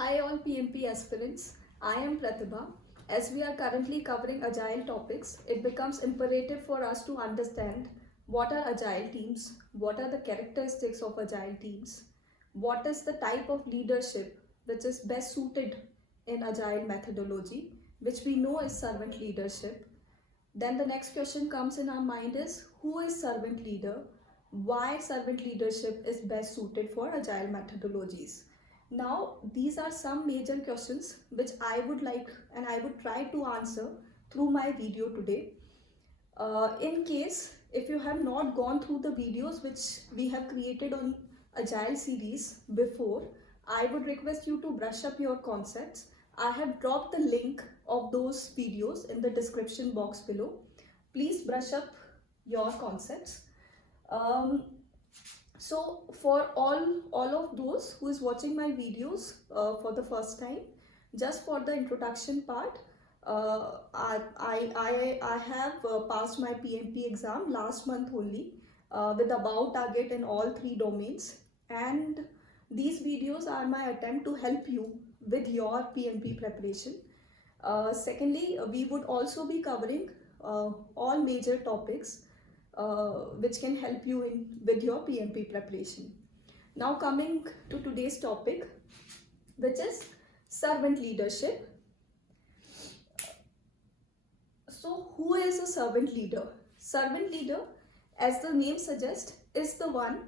Hi all PMP aspirants, I am Pratibha. As we are currently covering agile topics, it becomes imperative for us to understand what are agile teams, what are the characteristics of agile teams, what is the type of leadership which is best suited in agile methodology, which we know is servant leadership. Then the next question comes in our mind is who is servant leader? Why servant leadership is best suited for agile methodologies? Now, these are some major questions which I would like and I would try to answer through my video today. In case if you have not gone through the videos which we have created on Agile series before, I would request you to brush up your concepts. I have dropped the link of those videos in the description box below. Please brush up your concepts. So for all of those who is watching my videos for the first time, just for the introduction part, I have passed my PMP exam last month only with about target in all three domains, and these videos are my attempt to help you with your PMP preparation. Secondly, we would also be covering all major topics which can help you in with your PMP preparation. Now coming to today's topic, which is servant leadership. So who is a servant leader? Servant leader, as the name suggests, is the one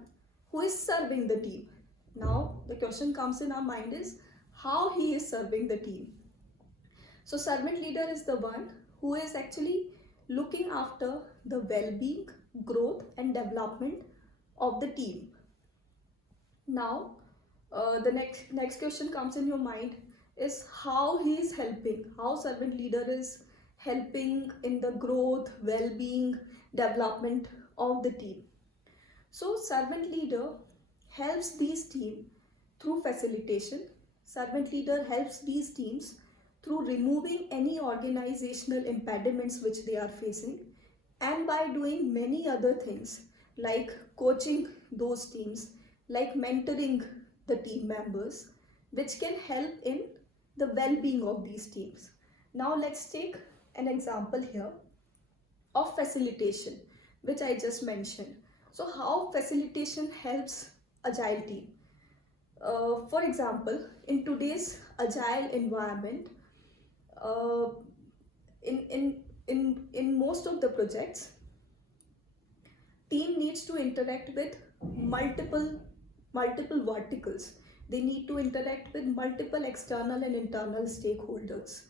who is serving the team. Now the question comes in our mind is how he is serving the team. So servant leader is the one who is actually looking after the well-being, growth and development of the team. Now the next question comes in your mind is how he is helping, how servant leader is helping in the growth, well-being, development of the team. So servant leader helps these teams through facilitation. Servant leader helps these teams through removing any organizational impediments which they are facing, and by doing many other things like coaching those teams, like mentoring the team members, which can help in the well-being of these teams. Now let's take an example here of facilitation, which I just mentioned. So how facilitation helps agile team? For example, in today's agile environment, uh, in most of the projects, team needs to interact with multiple verticals. They need to interact with multiple external and internal stakeholders.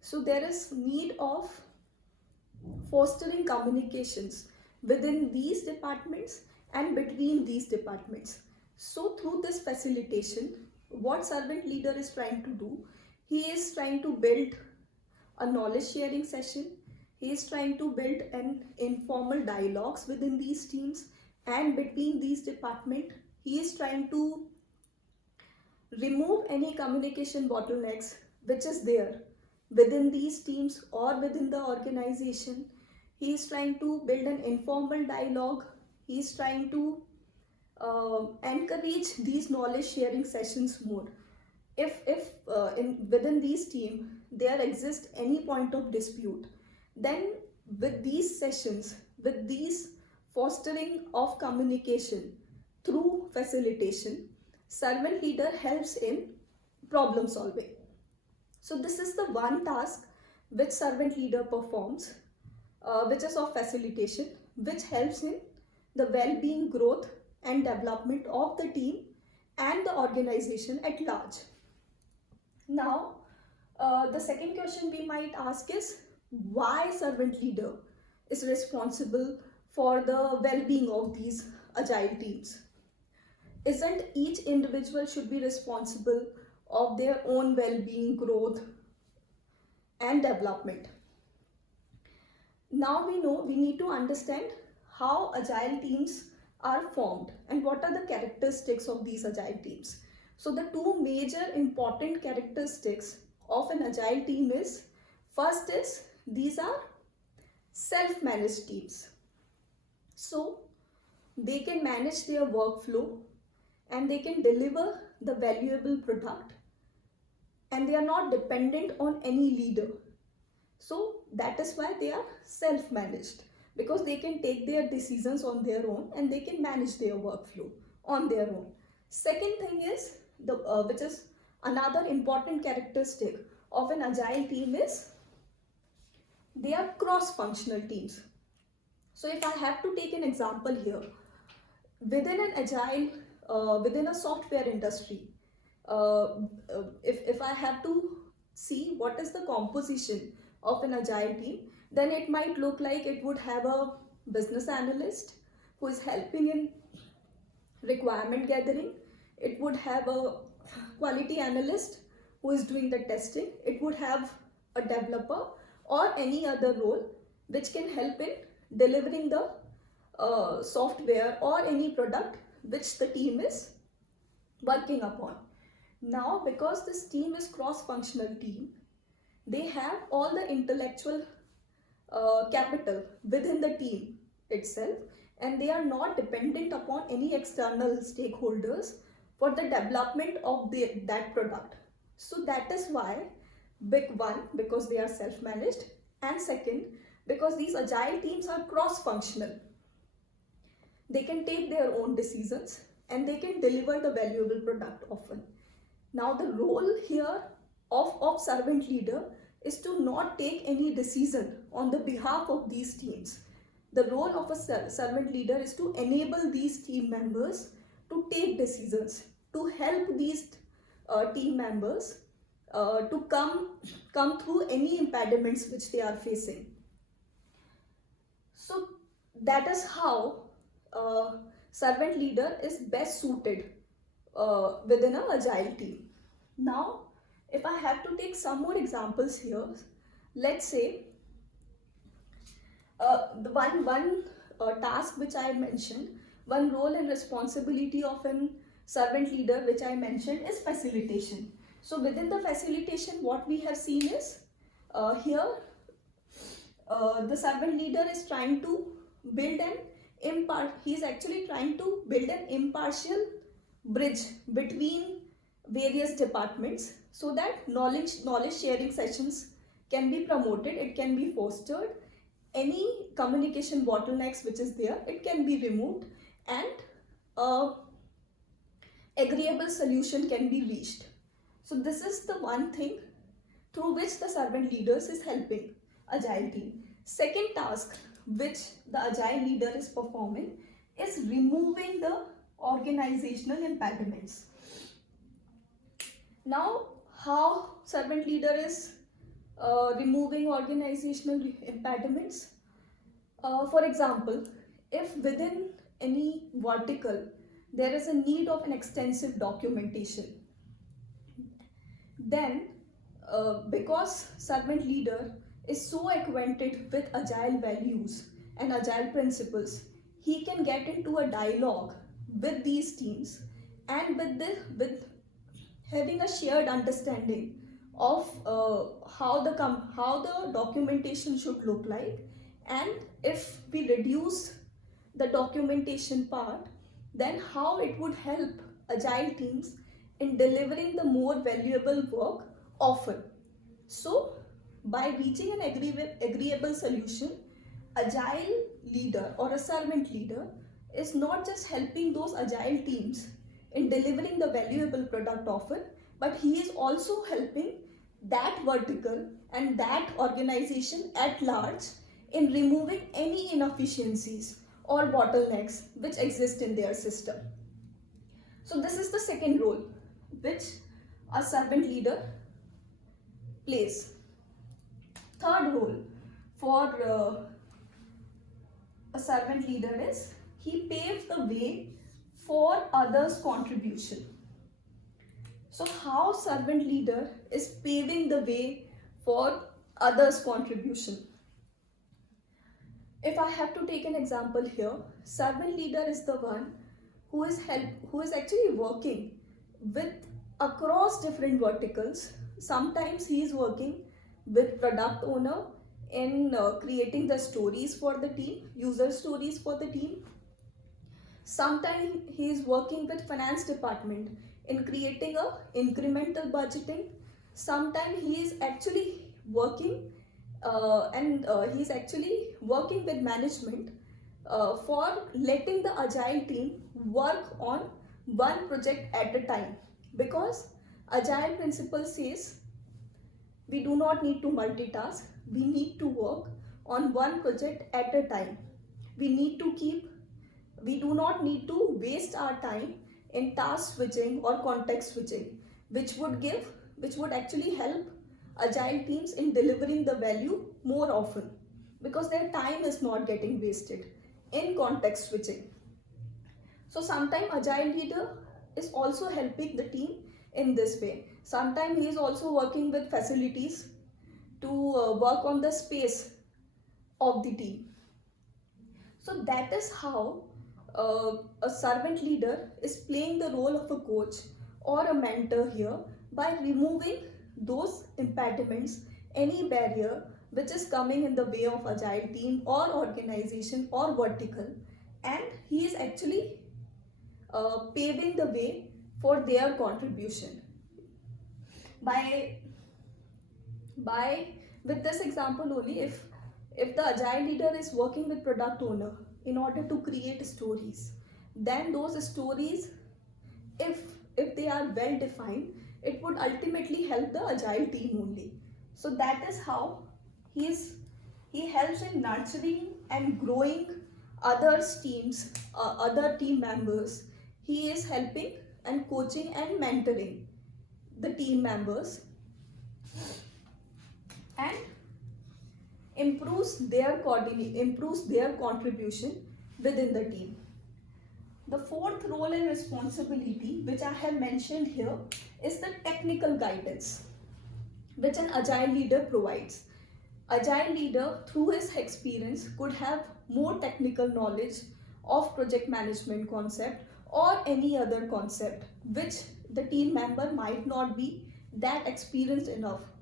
So there is need of fostering communications within these departments and between these departments. So through this facilitation, what servant leader is trying to do, he is trying to build a knowledge sharing session. He is trying to build an informal dialogues within these teams and between these departments. He is trying to remove any communication bottlenecks which is there within these teams or within the organization. He is trying to build an informal dialogue. He is trying to encourage these knowledge sharing sessions more. If within these team there exists any point of dispute, then with these sessions, with these fostering of communication through facilitation, servant leader helps in problem solving. So this is the one task which servant leader performs, which is of facilitation, which helps in the well-being, growth and development of the team and the organization at large. Now, the second question we might ask is why servant leader is responsible for the well-being of these agile teams? Isn't each individual should be responsible of their own well-being, growth and development? Now we know we need to understand how agile teams are formed and what are the characteristics of these agile teams. So the two major important characteristics of an agile team is, first is these are self-managed teams. So they can manage their workflow and they can deliver the valuable product and they are not dependent on any leader. So that is why they are self-managed, because they can take their decisions on their own and they can manage their workflow on their own. Second thing is which is another important characteristic of an agile team is they are cross-functional teams. So if I have to take an example here, within an agile, within a software industry, if I have to see what is the composition of an agile team, then it might look like it would have a business analyst who is helping in requirement gathering. It would have a quality analyst who is doing the testing. It would have a developer or any other role which can help in delivering the software or any product which the team is working upon. Now, because this team is cross-functional team, they have all the intellectual capital within the team itself, and they are not dependent upon any external stakeholders for the development of that product. So that is why, big one, because they are self-managed, and second, because these agile teams are cross-functional. They can take their own decisions and they can deliver the valuable product often. Now the role here of servant leader is to not take any decision on the behalf of these teams. The role of a servant leader is to enable these team members to take decisions, to help these team members to come through any impediments which they are facing. So that is how servant leader is best suited within an agile team. Now, if I have to take some more examples here, let's say the one task which I mentioned, one role and responsibility of an servant leader which I mentioned is facilitation. So within the facilitation, what we have seen is here the servant leader is trying to build he's actually trying to build an impartial bridge between various departments so that knowledge sharing sessions can be promoted, it can be fostered, any communication bottlenecks which is there, it can be removed, and agreeable solution can be reached. So this is the one thing through which the servant leaders is helping agile team. Second task which the agile leader is performing is removing the organizational impediments. Now, how servant leader is removing organizational impediments? For example, if within any vertical there is a need of an extensive documentation, then because servant leader is so acquainted with agile values and agile principles, he can get into a dialogue with these teams, and with having a shared understanding of how the documentation should look like, and if we reduce the documentation part, then how it would help agile teams in delivering the more valuable work often. So by reaching an agreeable solution, agile leader or a servant leader is not just helping those agile teams in delivering the valuable product often, but he is also helping that vertical and that organization at large in removing any inefficiencies or bottlenecks which exist in their system. So this is the second role which a servant leader plays. Third role for a servant leader is he paves the way for others' contribution. So how servant leader is paving the way for others' contribution? If I have to take an example here, servant leader is the one who is actually working with across different verticals. Sometimes he is working with product owner in creating the stories for the team, user stories for the team. Sometimes he is working with finance department in creating a incremental budgeting. Sometimes he is actually working and he's actually working with management for letting the agile team work on one project at a time, because agile principle says we do not need to multitask, we need to work on one project at a time. We do not need to waste our time in task switching or context switching, which would actually help agile teams in delivering the value more often, because their time is not getting wasted in context switching. So sometimes agile leader is also helping the team in this way. Sometimes he is also working with facilities to work on the space of the team. So that is how a servant leader is playing the role of a coach or a mentor here, by removing those impediments, any barrier which is coming in the way of agile team or organization or vertical, and he is actually paving the way for their contribution. By with this example only, if the agile leader is working with product owner in order to create stories, then those stories, if if they are well defined, it would ultimately help the agile team only. So that is how he helps in nurturing and growing other team members. He is helping and coaching and mentoring the team members, and improves their contribution within the team. The fourth role and responsibility which I have mentioned here is the technical guidance which an agile leader provides. Agile leader, through his experience, could have more technical knowledge of project management concept or any other concept which the team member might not be that experienced enough.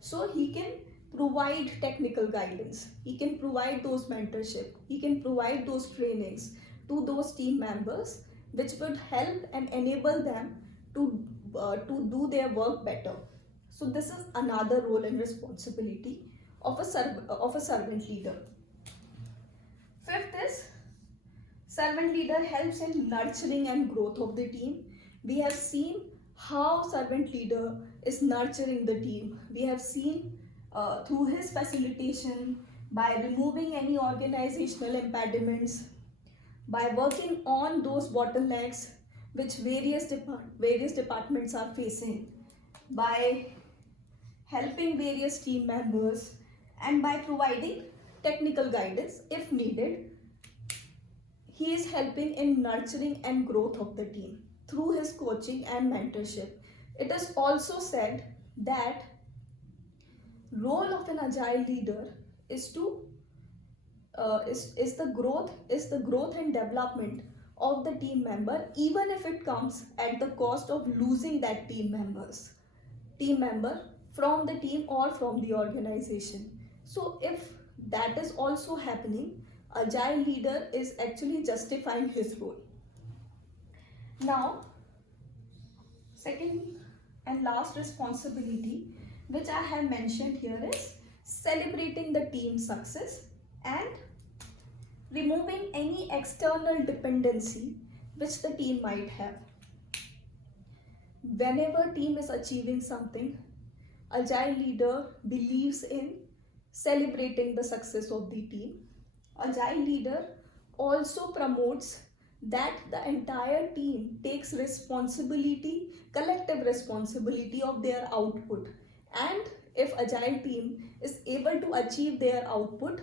So he can provide technical guidance, he can provide those mentorship, he can provide those trainings to those team members, which would help and enable them to do their work better. So this is another role and responsibility of a servant leader. Fifth is, servant leader helps in nurturing and growth of the team. We have seen how servant leader is nurturing the team. We have seen through his facilitation, by removing any organizational impediments, by working on those bottlenecks which various departments are facing, by helping various team members, and by providing technical guidance if needed. He is helping in nurturing and growth of the team through his coaching and mentorship. It is also said that role of an agile leader is to is the growth and development of the team member, even if it comes at the cost of losing that team member from the team or from the organization. So if that is also happening, agile leader is actually justifying his role. Now, second and last responsibility which I have mentioned here is celebrating the team success and removing any external dependency which the team might have. Whenever team is achieving something, agile leader believes in celebrating the success of the team. Agile leader also promotes that the entire team takes collective responsibility of their output. And if agile team is able to achieve their output,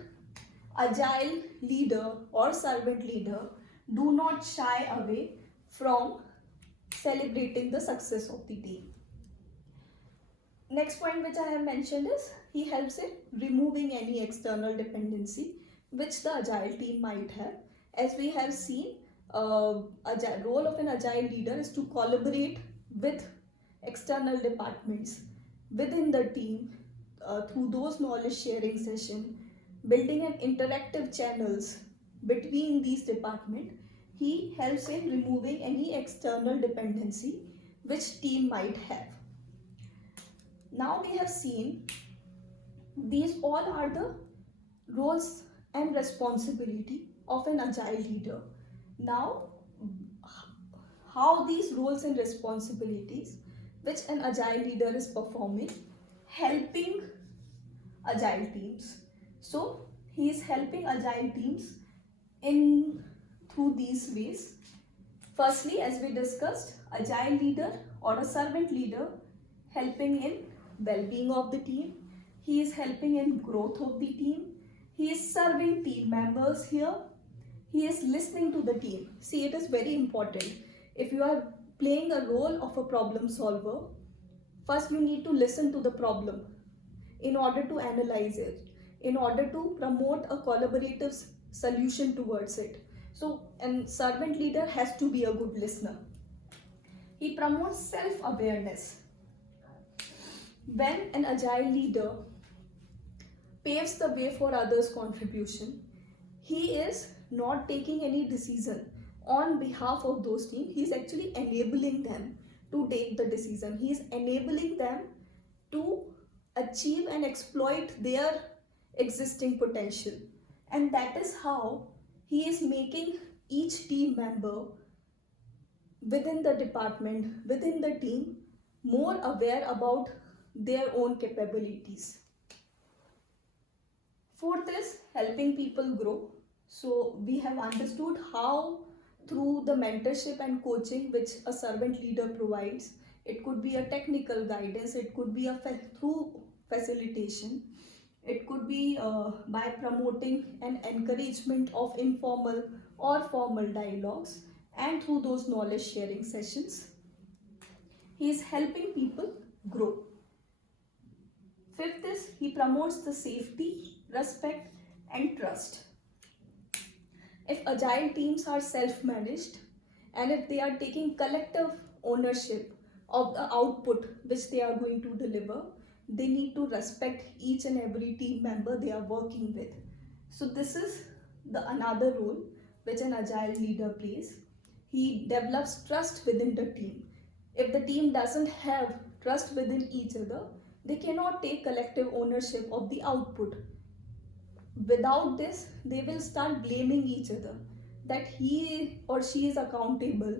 agile leader or servant leader do not shy away from celebrating the success of the team. Next point which I have mentioned is he helps in removing any external dependency which the agile team might have. As we have seen, role of an agile leader is to collaborate with external departments within the team through those knowledge sharing sessions, building an interactive channels between these departments. He helps in removing any external dependency which team might have. Now we have seen these all are the roles and responsibility of an agile leader. Now, how these roles and responsibilities which an agile leader is performing, helping agile teams. So he is helping agile teams in through these ways. Firstly, as we discussed, agile leader or a servant leader helping in well-being of the team. He is helping in growth of the team. He is serving team members here. He is listening to the team. See, it is very important. If you are playing a role of a problem solver, first you need to listen to the problem in order to analyze it, in order to promote a collaborative solution towards it. So, a servant leader has to be a good listener. He promotes self-awareness. When an agile leader paves the way for others' contribution, he is not taking any decision on behalf of those teams. He is actually enabling them to take the decision. He is enabling them to achieve and exploit their existing potential. And that is how he is making each team member within the department, within the team, more aware about their own capabilities. Fourth is helping people grow. So we have understood how through the mentorship and coaching which a servant leader provides, it could be a technical guidance, it could be through facilitation, it could be by promoting and encouragement of informal or formal dialogues, and through those knowledge sharing sessions. He is helping people grow. Fifth is he promotes the safety, respect, and trust. If agile teams are self-managed and if they are taking collective ownership of the output which they are going to deliver, they need to respect each and every team member they are working with. So this is the another role which an agile leader plays. He develops trust within the team. If the team doesn't have trust within each other, they cannot take collective ownership of the output. Without this, they will start blaming each other that he or she is accountable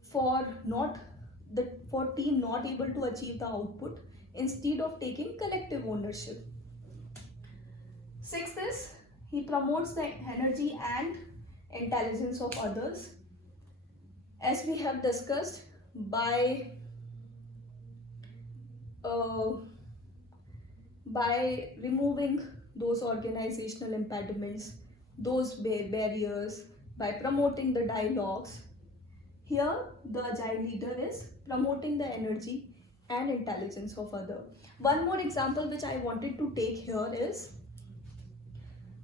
for team not able to achieve the output instead of taking collective ownership. Sixth is he promotes the energy and intelligence of others. As we have discussed, by removing those organizational impediments, those barriers, by promoting the dialogues, here the agile leader is promoting the energy and intelligence of other. One more example which I wanted to take here is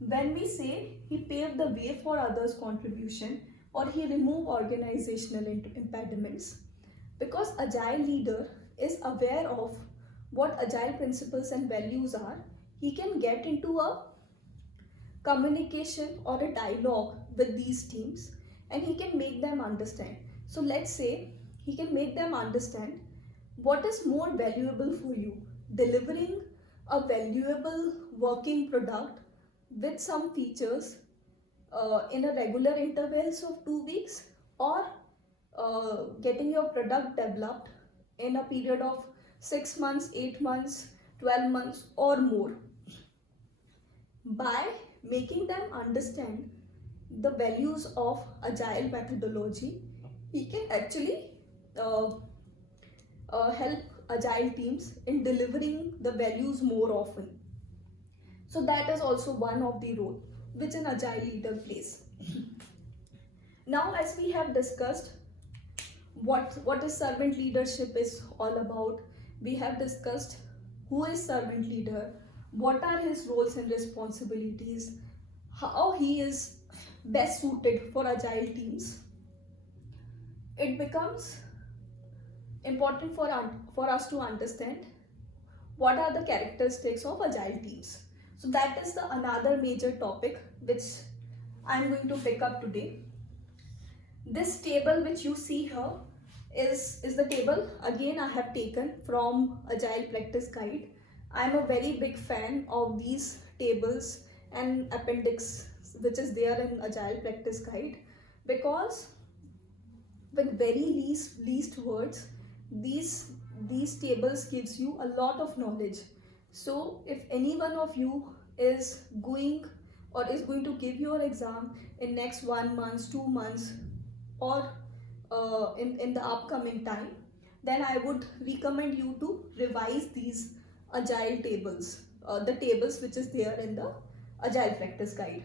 when we say he paved the way for others' contribution or he removed organizational impediments, because agile leader is aware of what agile principles and values are, he can get into a communication or a dialogue with these teams and he can make them understand. So let's say he can make them understand what is more valuable for you, delivering a valuable working product with some features in a regular intervals of 2 weeks, or getting your product developed in a period of 6 months, 8 months, 12 months or more. By making them understand the values of agile methodology, he can actually help agile teams in delivering the values more often. So that is also one of the role which an agile leader plays. Now, as we have discussed what is servant leadership is all about, we have discussed who is servant leader, what are his roles and responsibilities, how he is best suited for agile teams. It becomes important for us to understand what are the characteristics of agile teams. So that is the another major topic which I am going to pick up today. This table which you see here is the table. Again, I have taken from Agile Practice Guide. I'm a very big fan of these tables and appendix which is there in Agile Practice Guide, because with very least words, these tables gives you a lot of knowledge. So if any one of you is going to give your exam in next 1 month, 2 months, or in the upcoming time, then I would recommend you to revise these agile tables, the tables which is there in the Agile Practice Guide.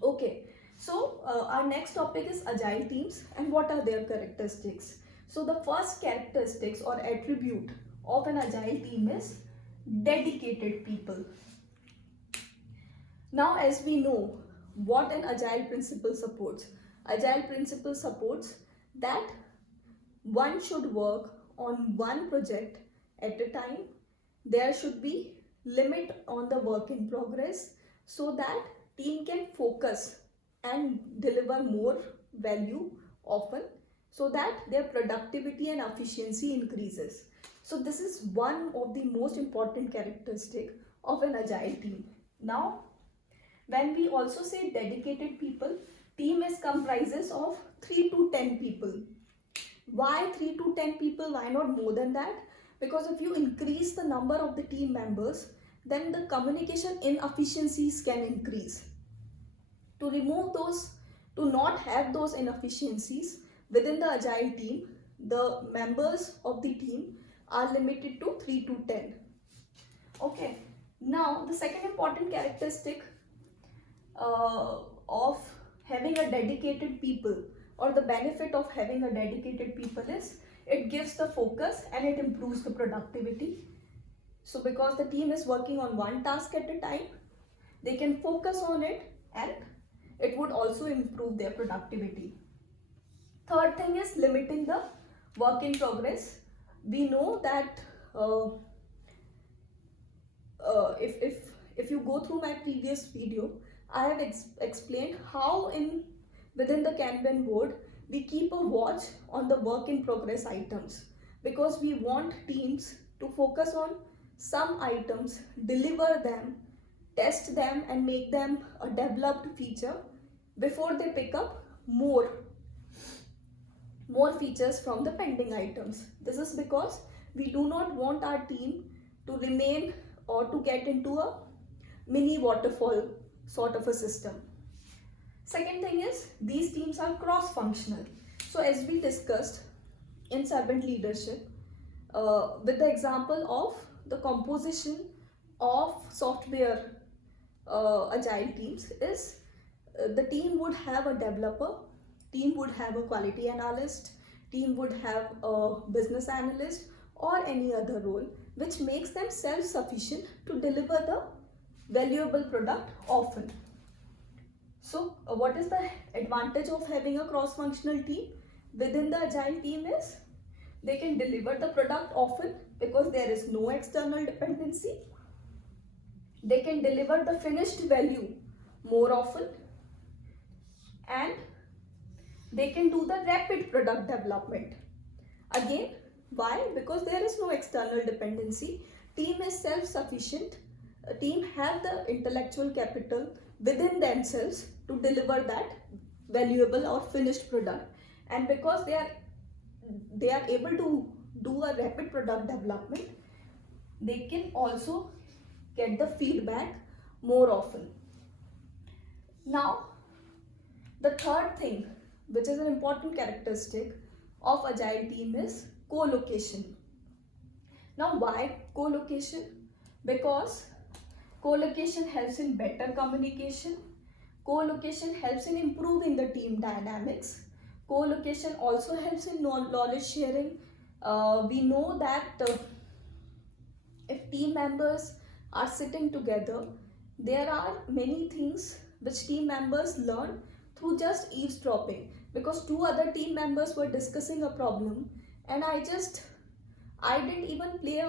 Okay, so our next topic is agile teams and what are their characteristics. So the first characteristics or attribute of an agile team is dedicated people. Now, as we know, what an agile principle supports. Agile principle supports that one should work on one project at a time. There should be limit on the work in progress so that team can focus and deliver more value often, so that their productivity and efficiency increases. So this is one of the most important characteristic of an agile team. Now, when we also say dedicated people, team is comprises of 3 to 10 people. Why 3 to 10 people? Why not more than that? Because if you increase the number of the team members, then the communication inefficiencies can increase. To remove those, to not have those inefficiencies within the agile team, the members of the team are limited to 3 to 10. Okay. Now, the second important characteristic of having a dedicated people, or the benefit of having a dedicated people, is it gives the focus and it improves the productivity. So because the team is working on one task at a time, they can focus on it and it would also improve their productivity. Third thing is limiting the work in progress. We know that if you go through my previous video, I have explained how within the Kanban board we keep a watch on the work in progress items, because we want teams to focus on some items, deliver them, test them and make them a developed feature before they pick up more features from the pending items. This is because we do not want our team to remain or to get into a mini waterfall sort of a system. Second thing is these teams are cross-functional. So as we discussed in servant leadership, with the example of the composition of software agile teams, is the team would have a developer, team would have a quality analyst, team would have a business analyst or any other role, which makes them self-sufficient to deliver the valuable product often. So what is the advantage of having a cross-functional team within the agile team is they can deliver the product often because there is no external dependency. They can deliver the finished value more often, and they can do the rapid product development. Again, why? Because there is no external dependency. Team is self-sufficient. A team have the intellectual capital within themselves to deliver that valuable or finished product, and because they are able to do a rapid product development, they can also get the feedback more often. Now, the third thing, which is an important characteristic of agile team, is co-location. Now, why co-location? Because co-location helps in better communication. Co-location helps in improving the team dynamics. Co-location also helps in knowledge sharing. We know that if team members are sitting together, there are many things which team members learn through just eavesdropping, because two other team members were discussing a problem and I didn't even pay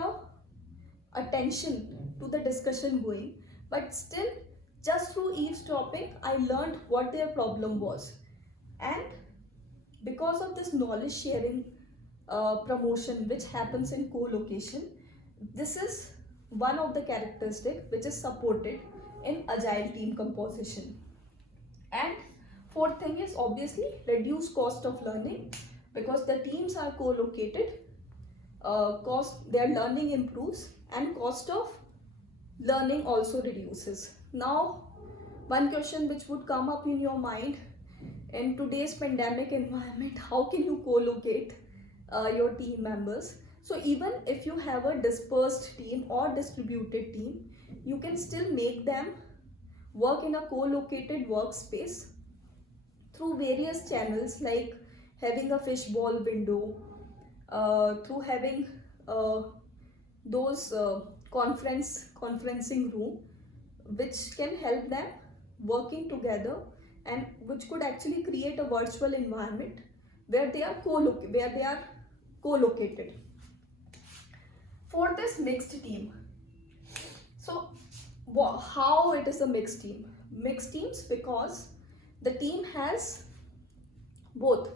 attention to the discussion going, but still just through eavesdropping I learned what their problem was, and because of this knowledge sharing promotion which happens in co-location. This is one of the characteristic which is supported in agile team composition. And fourth thing is obviously reduce cost of learning, because the teams are co-located, their learning improves and cost of learning also reduces. Now, one question which would come up in your mind: in today's pandemic environment, how can you co-locate your team members? So even if you have a dispersed team or distributed team, you can still make them work in a co-located workspace through various channels, like having a fishbowl window, through having those conferencing room, which can help them working together, and which could actually create a virtual environment where they are co-located. Fourth is mixed team. So how it is a mixed team? Mixed teams because the team has both.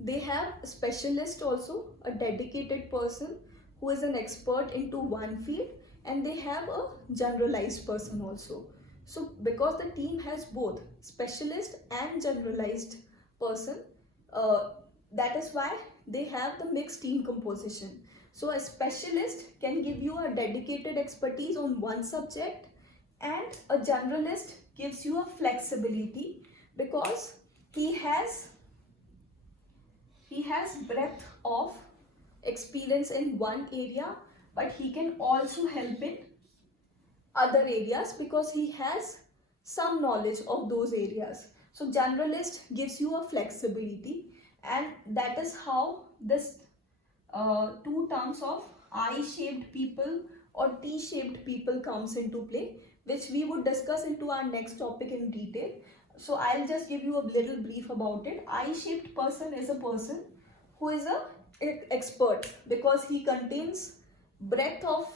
They have a specialist also, a dedicated person who is an expert into one field, and they have a generalized person also. So because the team has both specialist and generalized person, that is why they have the mixed team composition. So a specialist can give you a dedicated expertise on one subject, and a generalist gives you a flexibility because he has breadth of experience in one area, but he can also help in other areas because he has some knowledge of those areas. So generalist gives you a flexibility, and that is how this two terms of I-shaped people or T-shaped people comes into play, which we would discuss into our next topic in detail. So I'll just give you a little brief about it. I-shaped person is a person who is a expert because he contains breadth of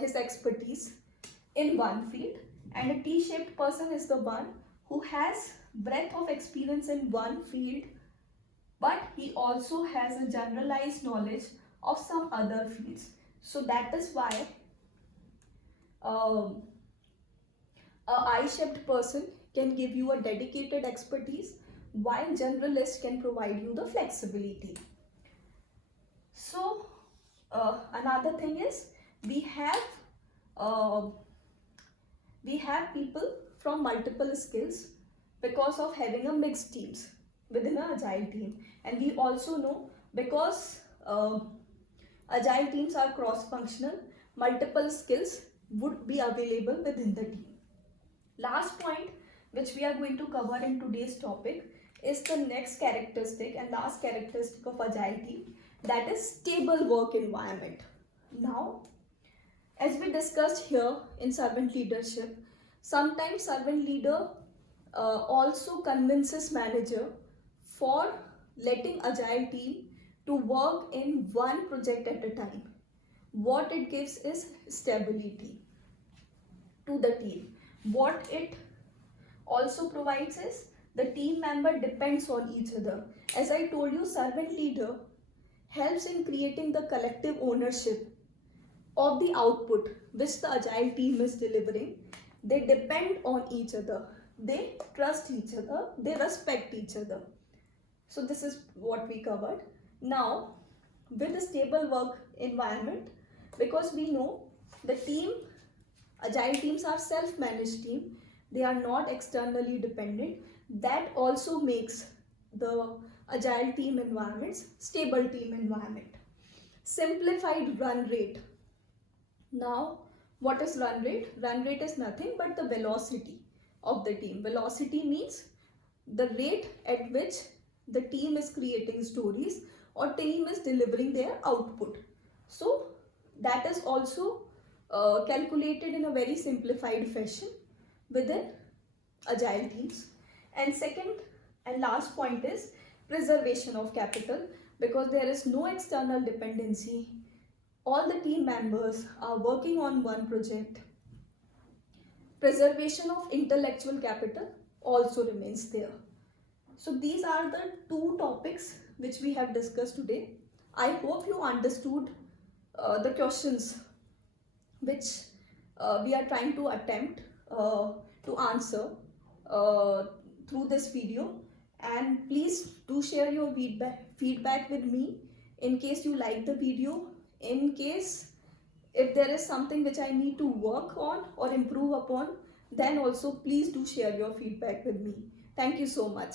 his expertise in one field, and a T-shaped person is the one who has breadth of experience in one field, but he also has a generalized knowledge of some other fields. So that is why a I-shaped person can give you a dedicated expertise, while generalist can provide you the flexibility. So another thing is we have people from multiple skills because of having a mixed teams within an agile team. And we also know, because agile teams are cross-functional, multiple skills would be available within the team. Last point which we are going to cover in today's topic is the next characteristic and last characteristic of agile team, that is stable work environment. Now, as we discussed here in servant leadership, sometimes servant leader also convinces manager for letting agile team to work in one project at a time. What it gives is stability to the team. What it also provides is the team member depends on each other. As I told you, servant leader helps in creating the collective ownership of the output which the agile team is delivering. They depend on each other, they trust each other, they respect each other. So this is what we covered. Now, with a stable work environment, because we know the team, agile teams are self-managed team, they are not externally dependent. That also makes the agile team environments stable team environment. Simplified run rate. Now, what is run rate? Run rate is nothing but the velocity of the team. Velocity means the rate at which the team is creating stories or team is delivering their output. So that is also calculated in a very simplified fashion within agile teams. And second and last point is preservation of capital, because there is no external dependency. All the team members are working on one project. Preservation of intellectual capital also remains there. So these are the two topics which we have discussed today. I hope you understood the questions which we are trying to attempt to answer uh, through this video, and please do share your feedback with me in case you like the video, in case if there is something which I need to work on or improve upon, then also please do share your feedback with me. Thank you so much.